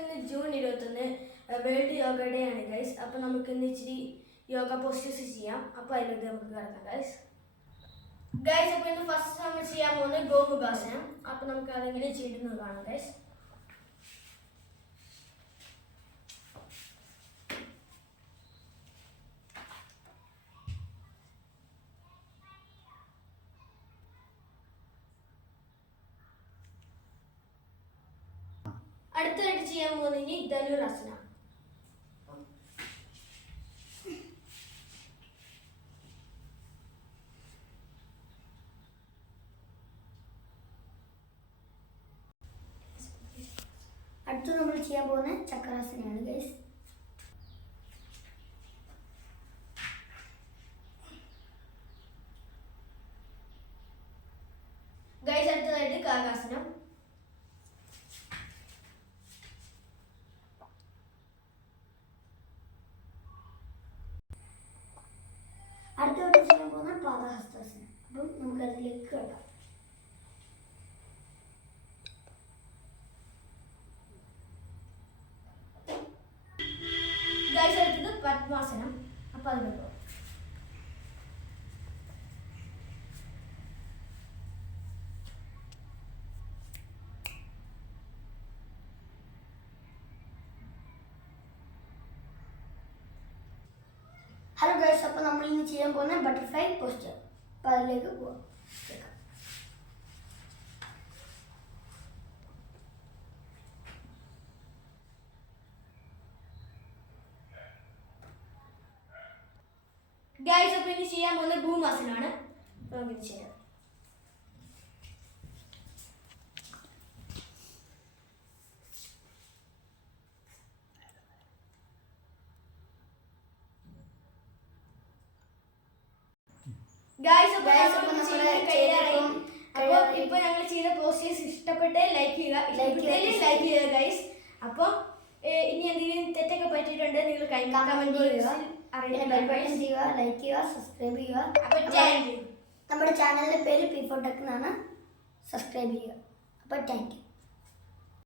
ഇന്ന് ജൂൺ ഇരുപത്തൊന്ന് world yoga day ആണ് ഗൈസ് അപ്പോൾ നമുക്ക് ഇന്ന് ഇച്ചിരി യോഗ പോസ്റ്റേഴ്സ് ചെയ്യാം. അപ്പോൾ അതിലേക്ക് നമുക്ക് കിടക്കാം ഗൈസ് ഗൈസ് അപ്പോൾ ഇന്ന് ഫസ്റ്റ് നമ്മൾ ചെയ്യാൻ പോകുന്നത് ഗോമുഖാസനം അപ്പോൾ നമുക്ക് അതെങ്ങനെ ചെയ്യുന്നത് കാണാം ഗൈസ് അടുത്തതായിട്ട് ചെയ്യാൻ പോകുന്നതിന് ഇനി റസന അടുത്ത് നമ്മൾ ചെയ്യാൻ പോകുന്ന ചക്രാസനയാണ് ഗൈസ് ഗൈസ് അടുത്തതായിട്ട് കാകാസനം അടുത്തോട്ട് ചെയ്യാൻ പോകുന്ന പാദഹസ്താസനം അപ്പം നമുക്ക് അതിലേക്ക് കിടക്കാം. ഗൈസ് അടുത്തത് പത്മാസനം. അപ്പോൾ അത് കണ്ടോ? ഹലോ ഗൈസ് അപ്പോൾ നമ്മൾ ഇന്ന് ചെയ്യാൻ പോകുന്ന ബട്ടർഫ്ലൈ പോസ്റ്റർ അപ്പോൾ പോവാം ഗൈസ് അപ്പോൾ ഇനി ചെയ്യാൻ പോകുന്നത് ഭൂമാസനാണ്. നമുക്ക് ചെയ്യാം ഗൈസ് അപ്പോൾ Guys, നമ്മൾ അപ്പോൾ ചെയ്ത് നമ്മൾ കഴിയാറായി ചെയ്തപ്പം അപ്പോൾ കഴിയാറായി. ഇപ്പോൾ ഞങ്ങൾ ചെയ്ത പോസ്റ്റേഴ്സ് ഇഷ്ടപ്പെട്ടേ ലൈക്ക് ചെയ്യുക ലൈക്ക് ചെയ്യുക ഗൈസ് അപ്പോൾ ഇനി എന്തെങ്കിലും തെറ്റൊക്കെ പറ്റിയിട്ടുണ്ട് നിങ്ങൾ കമന്റ് ചെയ്യുക. ചെയ്യുക ലൈക്ക് ചെയ്യുക സബ്സ്ക്രൈബ് ചെയ്യുക. അപ്പോൾ താങ്ക് യു നമ്മുടെ ചാനലിന്റെ പേര് പി എന്നാണ്. സബ്സ്ക്രൈബ് ചെയ്യുക. അപ്പോൾ താങ്ക് യു